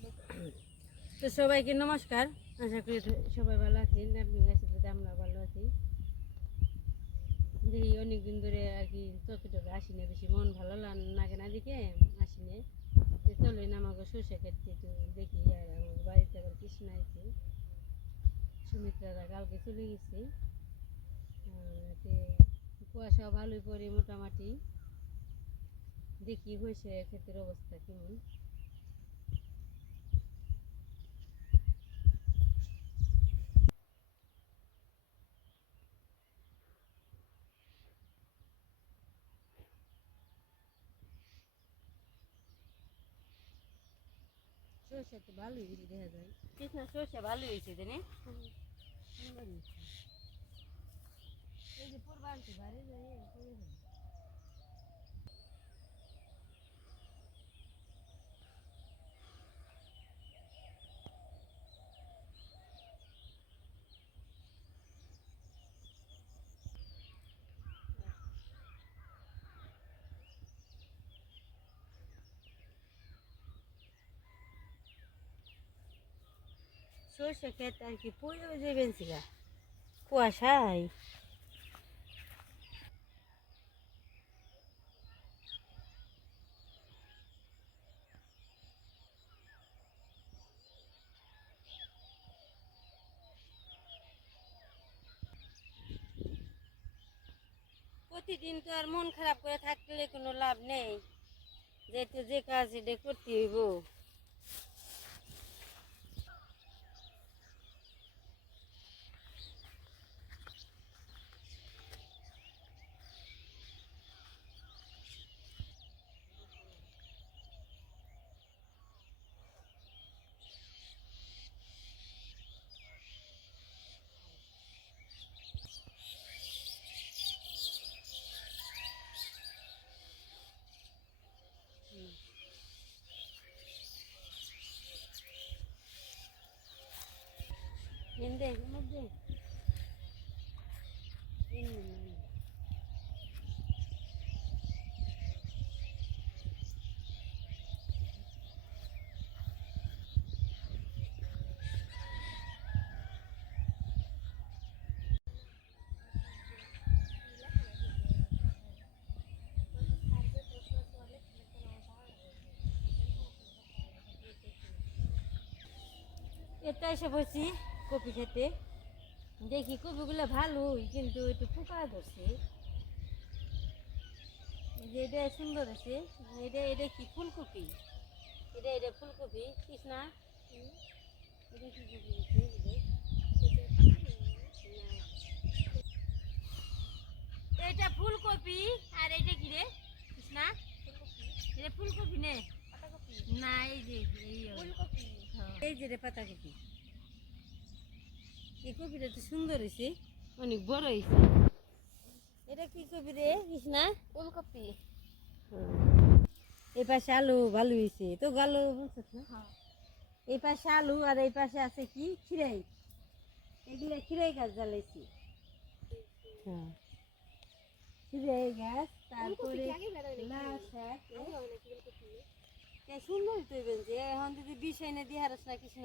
তো সবাইকে নমস্কার। আশা করি সবাই ভালো আছেন আমরা ভালো আছি। দেখি অনেকদিন ধরে আর কি চোখে আসি না, বেশি মন ভালো লাগে না দেখে আসি না। চলো না আমাকে সর্ষে খেতে দেখি, আর আমার বাড়িতে আবার কৃষ্ণ আছে। সুমিত্রারা কালকে চলে গেছে। কুয়াশা ভালোই পড়ে মোটামুটি। দেখি হয়েছে ক্ষেতের অবস্থা কেমন। সরষে তো ভালোই হয়েছে দেখা যায়। কৃষ্ণ সরষে ভালোই হয়েছে জানি? এই যে পূর্ব আনতে সরষে ক্ষেত আর কি পুজো যাবেন সিগা কুয়াশায়। প্রতিদিন তো আর মন খারাপ করে থাকলে কোনো লাভ নেই, যেহেতু যে কাজ এটা করতে হইব। এটা এসে বসি কপি খেতে। দেখি কপিগুলো ভালোই, কিন্তু একটু পোকা ধরছে। যে এটা সুন্দর আছে এটা এটা কি ফুলকপি? এটা এটা ফুলকপি, কৃষ্ণা? এটা এটা- ফুলকপি, আর এটা কি রে? কৃষ্ণা? এটা ফুলকপি না এই যে এই হ্যাঁ। এই যে রে পাতাকপি এই কপিটা তো সুন্দর হয়েছে অনেক বড় হয়েছে এটা কি কপি রে কৃষ্ণা? ফুলকপি। এই পাশে আলু ভালো হয়েছে তো ভালো বলছিস না? এই পাশে আলু আর এই পাশে আছে কি? খিরাই। এগুলো খিরাই গাছ জ্বালাইছি। হ্যাঁ। খিরাই গাছ তারপরে লাল শাক। এ সুন্দর তো বেঞ্চে? এখন যদি বিষ এনে দিয়ে হারাস না কৃষ্ণ?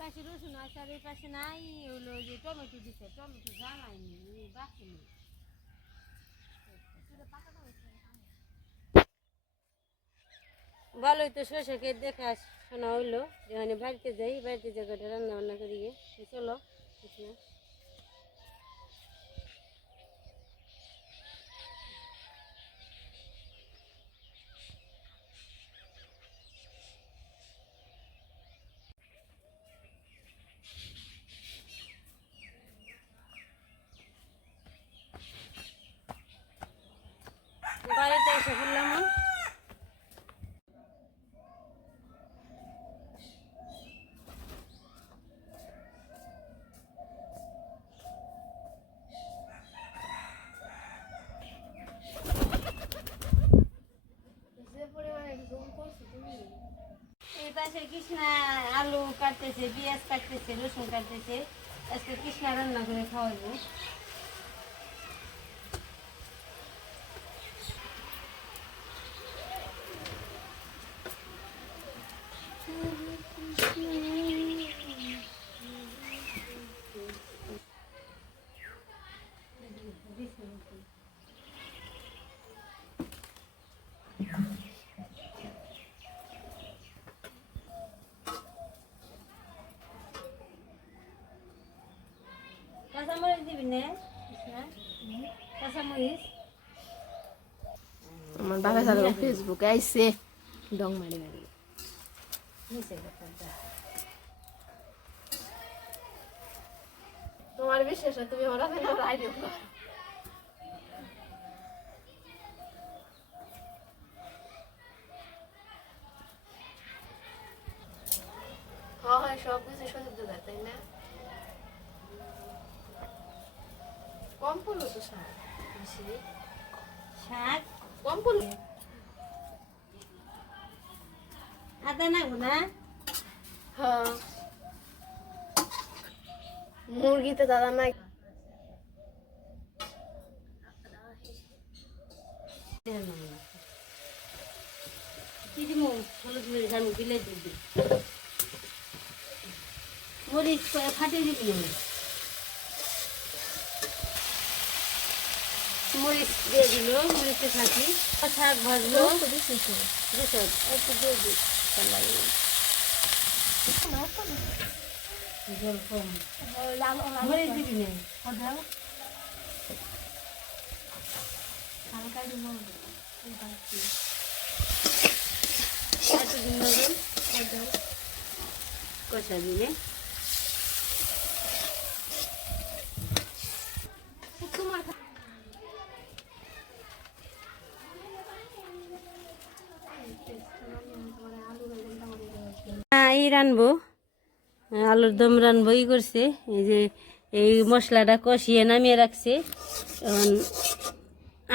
পাশে রসুন আছে আর এই পাশে নাই, হলো যে টমেটো দিছে, টমেটো বাসেনি ভালোই তো শস্যকে দেখা শোনা হইল যেখানে বাড়িতে যাই বাড়িতে জায়গাটা রান্না বান্না করি। চলো কৃষ্ণ। পাশে কৃষ্ণা আলু কাটতেছে পেঁয়াজ কাটতেছে রসুন কাটতেছে। আজকে কৃষ্ণা রান্না করে খাওয়াবো। কাঁচামরিচ দিবি না কৃষ্ণা কাঁচামরিচ আমার বাবা সারা ফেসবুকে আইসে ডং মারি মারি তোমার বিশ্বাস তুমি ওরা ফেলে ওরা আইডিয়া হ্যাঁ হ্যাঁ সব কিছু সহ্য দেয় তাই না কম পড়ল তো শাক? কম পড়ল? আদা না না হ্যাঁ। মুরগিতে দাদা দিব? হলুদ মরিচ আমি দিলে দিবি। মরিচ ক- ফাটিয়ে দিবি মরিচ দিয়ে দিল মরিচে ফাটি শাক ভাজলো। একটু দিয়ে দি জল কম। মরিচ দিবি না। একটু দিন কষা দিলে রানবো, আলুর দম রানবো, ই করছে, এই যে এই মশলাটা কষিয়ে নামিয়ে রাখছে। এখন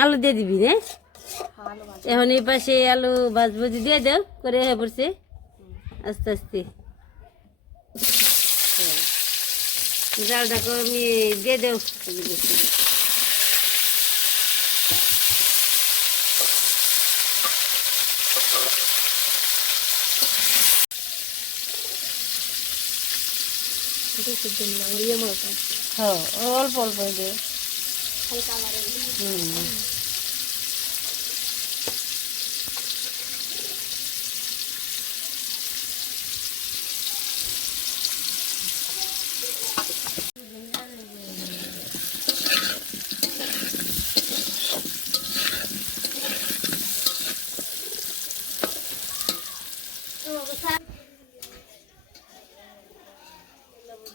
আলু দিয়ে দিবি রে এখন এই পাশে আলু ভাজবুজি দিয়ে দাও, করে হয়ে পড়ছে। আস্তে আস্তে। জালটা কমি দিয়ে দাও। হ্যাঁ অল্প অল্প দে হুম।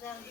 Yang.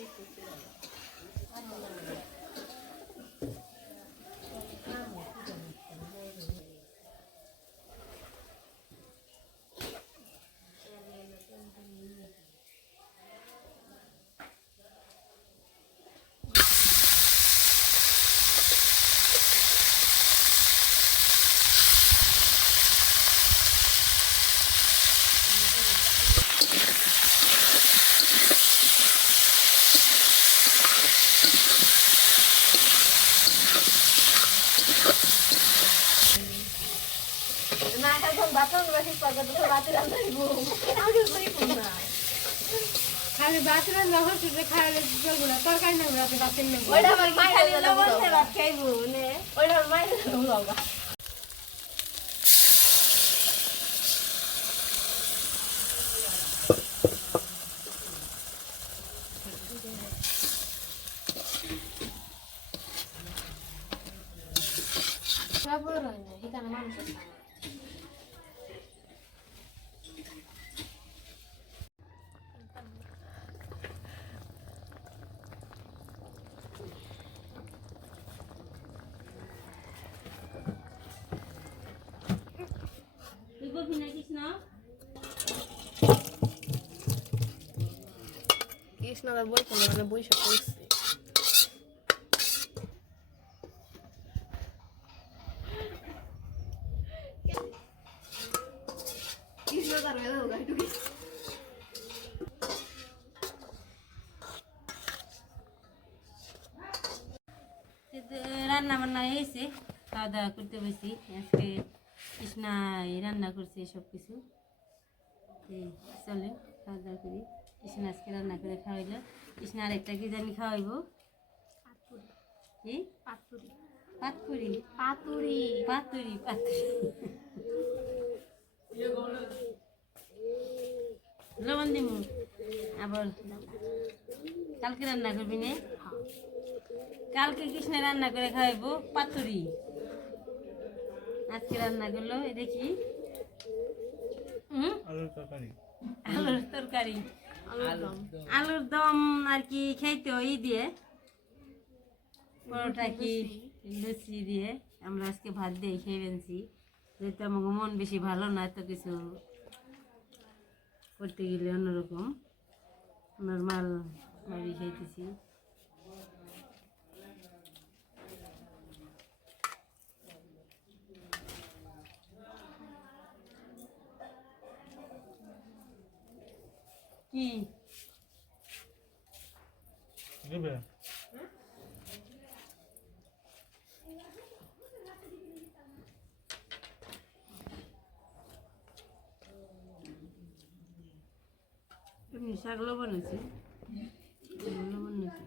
খালি বাতিল লহর শুধু খাইলে চলবো না তরকারি নেব রাতে নেব লবণ ভাত খাইবো মায়ের আছে তুই কৃষ্ণদা বই কোনো মানে বই সব রান্না বান্না হয়েছে, খাওয়া দাওয়া করতে বসি। আজকে কৃষ্ণা রান্না করছে সব কিছু চলে খাওয়া দাওয়া করি। কৃষ্ণা আজকে রান্না করে খাওয়াইলো। কৃষ্ণা আরেকটা কি জানি খাওয়াইবো? কি পাতুরি পাতপুরি। পাতুরি। পাতুরি পাতুরি। লবণ আবার কালকে রান্না করবি নে? কালকে কৃষ্ণ রান্না করে খাওয়াইবো পাতুরি। আজকে রান্না করল এ দেখি। হুম? আলুর তরকারি। আলুর তরকারি। আলুর দম। আলুর দম আর কি খাইতে ওই দিয়ে। পরোটা কি লুচি দিয়ে। আমরা আজকে ভাত দিয়ে খেয়ে ফেলছি। যেহেতু আমাকে মন বেশি ভালো না এত কিছু করতে গেলে অন্যরকম। নর্মাল ভাবে খাইতেছি। কি? দেবে? এমনি শাক লবণ আছে লবণ আছে